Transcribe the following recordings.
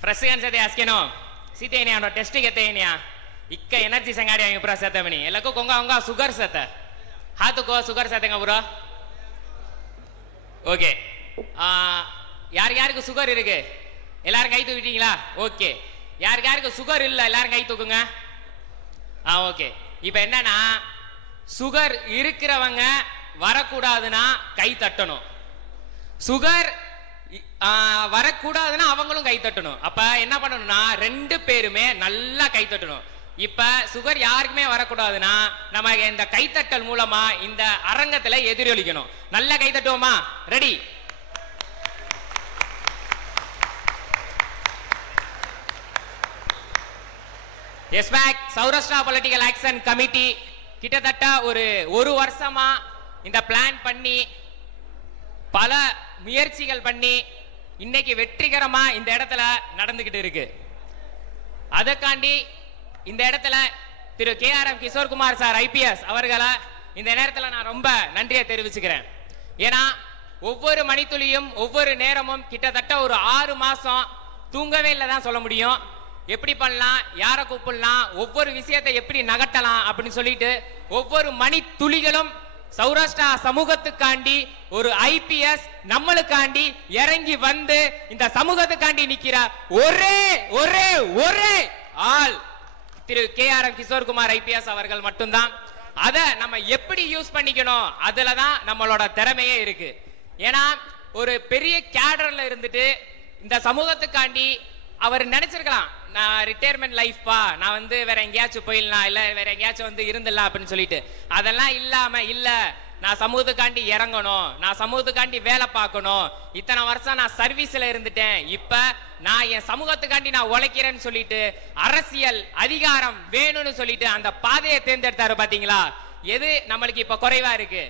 Fresh ಅನ್ಸದೆ ಅಸ್ಕೇನೋ ಸೀತೇನಿ ಅವನ ಟೆಸ್ಟಿಗೆ ಎತ್ತೇನಿಯಾ ಇಕ್ಕ energy ಸಂಗಾಡಿ ಅವ್ನು ಪುರ ಸತ್ತವನಿ ಎಲ್ಲಕ್ಕೂ ಕೊಂಗ ಅವಂಗ ಸುಗರ್ ಸತ್ತ ಹಾತುಕೋ ಸುಗರ್ ಸತ್ತಂಗ ಪುರ ஓகே யார் யாருக்கு சுகர் இருக்கு எல்லாரும் கை தூக்கிட்டீங்களா ஓகே யாருக்கு யாருக்கு சுகர் இல்லை எல்லாரும் கை தூக்குங்க ஆ ஓகே இப்போ என்னன்னா சுகர் இருக்கிறவங்க வரக்கூடாதுன்னா கை தட்டணும் சுகர் இ- ஆ, வரக்கூடாதுன்னா அவங்களும் கை தட்டணும். அப்ப என்ன பண்ணணும்னா ரெண்டு பேருமே நல்லா கை தட்டணும். இப்ப சுகர் யாருக்குமே வரக்கூடாதுன்னா நம்ம இந்த கைத்தட்டல் மூலமா இந்த அரங்கத்துல எதிரொலிக்கணும். நல்லா கை தட்டுவோமா? ரெடி எஸ்பேக் சௌராஷ்டிரா பொலிட்டிக்கல் ஆக்ஷன் கமிட்டி கிட்டத்தட்ட ஒரு ஒரு வருஷமா இந்த பிளான் பண்ணி பல முயற்சிகள் பண்ணி இன்னைக்கு வெற்றிகரமா இந்த இடத்துல நடந்துகிட்டு இருக்கு. அதற்காண்டி இந்த இடத்துல திரு K R M Kishore Kumar sir IPS அவர்களை இந்த நேரத்தில் நான் ரொம்ப நன்றியை தெரிவிச்சுக்கிறேன். ஏன்னா ஒவ்வொரு மணித்துளியும் ஒவ்வொரு நேரமும் கிட்டத்தட்ட ஒரு ஆறு மாதம் தூங்கவே இல்லை தான் சொல்ல முடியும். எப்படி பண்ணலாம் யாரை கூப்பிடலாம் ஒவ்வொரு விஷயத்தை எப்படி நகட்டலாம் அப்படின்னு சொல்லிட்டு ஒவ்வொரு மணி துளிகளும் சௌராஷ்டிரா சமூகத்துக்காண்டி ஒரு ஐபிஎஸ் நம்மளுக்காண்டி இறங்கி வந்து இந்த சமூகத்துக்காண்டி நிக்கிறார். ஒரே ஒரே ஒரே ஆள் திரு K R M Kishore Kumar IPS அவர்கள் மட்டும்தான். அதை நம்ம எப்படி யூஸ் பண்ணிக்கணும்? அதுல தான் நம்மளோட திறமையே இருக்கு. ஏன்னா ஒரு பெரிய கேடர்ல இருந்துட்டு இந்த சமூகத்துக்காண்டி அவர் நினைச்சிருக்கலாம் நான் ரிட்டையர்மெண்ட் லைஃப்பா நான் வந்து வேற எங்கேயாச்சும் போயிடலாம் இல்ல வேற எங்கேயாச்சும் வந்து இருந்துடலாம் அப்படின்னு சொல்லிட்டு. அதெல்லாம் இல்லாம இல்ல நான் சமூகத்துக்காண்டி இறங்கணும் நான் சமூகத்துக்காண்டி வேலை பார்க்கணும். இத்தனை வருஷம் நான் சர்வீஸ்ல இருந்துட்டேன். இப்ப நான் என் சமூகத்துக்காண்டி நான் உழைக்கிறேன்னு சொல்லிட்டு அரசியல் அதிகாரம் வேணும்னு சொல்லிட்டு அந்த பாதையை தேர்ந்தெடுத்தாரு பாத்தீங்களா? எது நம்மளுக்கு இப்ப குறைவா இருக்கு?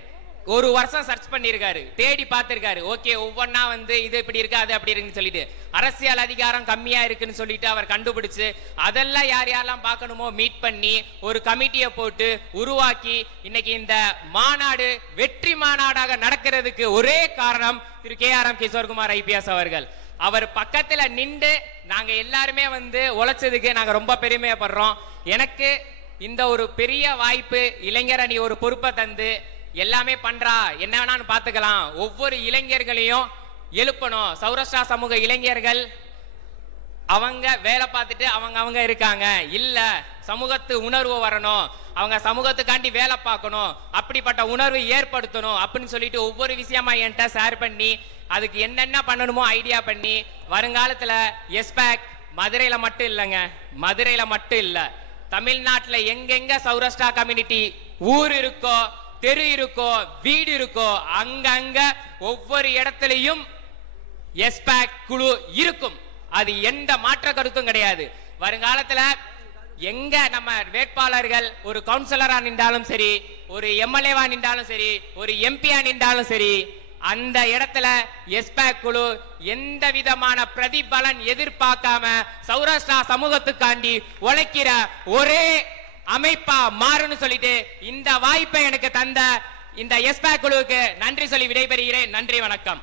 ஒரு வருஷம் சர்ச் பண்ணியிருக்காரு. தேடி பார்த்துருக்காரு. ஓகே ஒவ்வொன்றா வந்து இது இப்படி இருக்கு அது அப்படி இருக்குன்னு சொல்லிட்டு. அரசியல் அதிகாரம் கம்மியாக இருக்குன்னு சொல்லிட்டு அவர் கண்டுபிடிச்சு அதெல்லாம் யார் யாரெல்லாம் பார்க்கணுமோ மீட் பண்ணி ஒரு கமிட்டியை போட்டு உருவாக்கி இன்னைக்கு இந்த மாநாடு வெற்றி மாநாடாக நடக்கிறதுக்கு ஒரே காரணம் திரு K R M Kishore Kumar IPS அவர்கள். அவர் பக்கத்தில் நின்று நாங்கள் எல்லாருமே வந்து உழைச்சதுக்கு நாங்கள் ரொம்ப பெருமையப்படுறோம். எனக்கு இந்த ஒரு பெரிய வாய்ப்பு இளைஞர் அணி ஒரு பொறுப்பை தந்து எல்லாமே பண்றா. என்ன வேணாலும் பார்த்துக்கலாம் ஒவ்வொரு இளைஞர்களையும் எழுப்பணும். சௌராஷ்டிரா சமூக இளைஞர்கள் அவங்க வேலை பார்த்துட்டு அவங்க அவங்க இருக்காங்க. இல்ல சமூகத்து உணர்வு வரணும். அவங்க சமூகத்துக்காண்டி வேலை பார்க்கணும். அப்படிப்பட்ட உணர்வு ஏற்படுத்தணும் அப்படின்னு சொல்லிட்டு ஒவ்வொரு விஷயமா என்கிட்ட ஷேர் பண்ணி அதுக்கு என்னென்ன பண்ணணுமோ ஐடியா பண்ணி வருங்காலத்துல எஸ்பேக் மதுரையில மட்டும் இல்லைங்க. மதுரையில மட்டும் இல்ல. தமிழ்நாட்டில் எங்கெங்க சௌராஷ்டிரா கம்யூனிட்டி ஊர் இருக்கோ தெரு இருக்கோ வீடு இருக்கோ அங்கங்க ஒவ்வொரு இடத்துலையும் எஸ்பேக் குழு இருக்கும். அது எந்த மாற்ற கருத்தும் கிடையாது. வருங்காலத்தில் எங்க நம்ம வேட்பாளர்கள் ஒரு கவுன்சிலரா நின்றாலும் சரி ஒரு எம்எல்ஏவா நின்றாலும் சரி ஒரு எம்பியா நின்றாலும் சரி அந்த இடத்துல எஸ்பேக் குழு எந்த விதமான பிரதிபலன் எதிர்பார்க்காம சௌராஷ்டிரா சமூகத்துக்காண்டி உழைக்கிற ஒரே அமைப்பா மாறுன்னு சொல்லிட்டு இந்த வாய்ப்பை எனக்கு தந்த இந்த எஸ்பா குழுவுக்கு நன்றி சொல்லி விடைபெறுகிறேன். நன்றி வணக்கம்.